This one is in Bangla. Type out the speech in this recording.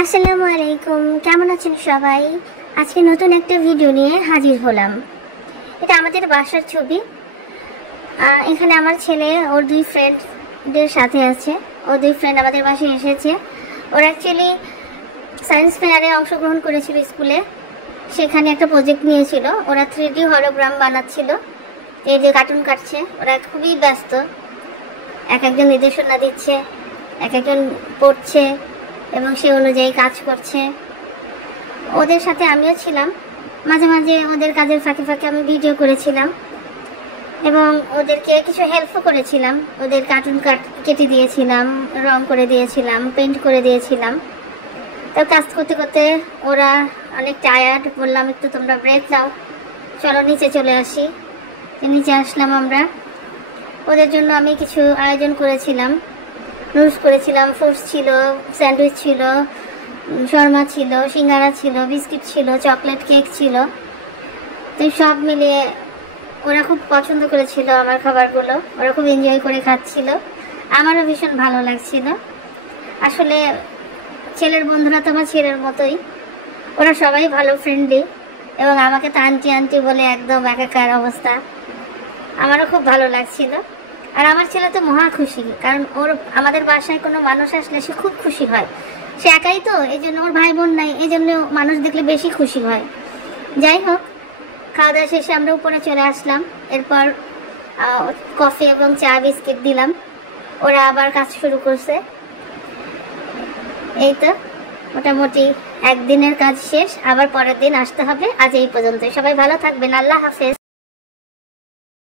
আসসালামু আলাইকুম, কেমন আছেন সবাই? আজকে নতুন একটা ভিডিও নিয়ে হাজির হলাম। এটা আমাদের বাসার ছবি। এখানে আমার ছেলে ওর দুই ফ্রেন্ডদের সাথে আছে। ও দুই ফ্রেন্ড আমাদের বাসায় এসেছে। ওরা অ্যাকচুয়ালি সায়েন্স ফেয়ারে অংশগ্রহণ করেছিল স্কুলে। সেখানে একটা প্রজেক্ট নিয়েছিল। ওরা 3D হলোগ্রাম বানাচ্ছিল। এই যে কার্টুন কাটছে, ওরা খুবই ব্যস্ত। এক একজন নির্দেশনা দিচ্ছে, এক একজন পড়ছে এবং সে অনুযায়ী কাজ করছে। ওদের সাথে আমিও ছিলাম। মাঝে মাঝে ওদের কাজের ফাঁকে ফাঁকে আমি ভিডিও করেছিলাম এবং ওদেরকে কিছু হেল্পও করেছিলাম। ওদের কার্টুন কেটে দিয়েছিলাম, রং করে দিয়েছিলাম, পেন্ট করে দিয়েছিলাম। তো কাজ করতে করতে ওরা অনেক টায়ার্ড। বললাম একটু তোমরা ব্রেক নাও, চলো নিচে চলে আসি। নিচে আসলাম আমরা। ওদের জন্য আমি কিছু আয়োজন করেছিলাম। নুডলস করেছিলাম, ফ্রুটস ছিল, স্যান্ডউইচ ছিল, শর্মা ছিল, সিঙ্গারা ছিল, বিস্কিট ছিল, চকলেট কেক ছিল। তো সব মিলিয়ে ওরা খুব পছন্দ করেছিল আমার খাবারগুলো। ওরা খুব এনজয় করে খাচ্ছিল। আমারও ভীষণ ভালো লাগছিল। আসলে ছেলের বন্ধুরা তো আমার ছেলের মতোই। ওরা সবাই ভালো, ফ্রেন্ডলি এবং আমাকে তো আন্টি আন্টি বলে একদম একাকার অবস্থা। আমারও খুব ভালো লাগছিল। আর আমার ছেলে তো মহা খুশি, কারণ ওর আমাদের বাসায় কোনো মানুষ আসলে সে খুব খুশি হয়। সে একাই তো, এই জন্য ওর ভাই বোন নাই, এই জন্য মানুষ দেখলে বেশি খুশি হয়। যাই হোক, খাওয়া দাওয়া শেষে আমরা উপরে চলে আসলাম। এরপর কফি এবং চা বিস্কিট দিলাম। ওরা আবার কাজ শুরু করছে। এই তো মোটামুটি একদিনের কাজ শেষ, আবার পরের দিন আসতে হবে। আজ এই পর্যন্ত। সবাই ভালো থাকবেন। আল্লাহ হাফেজ।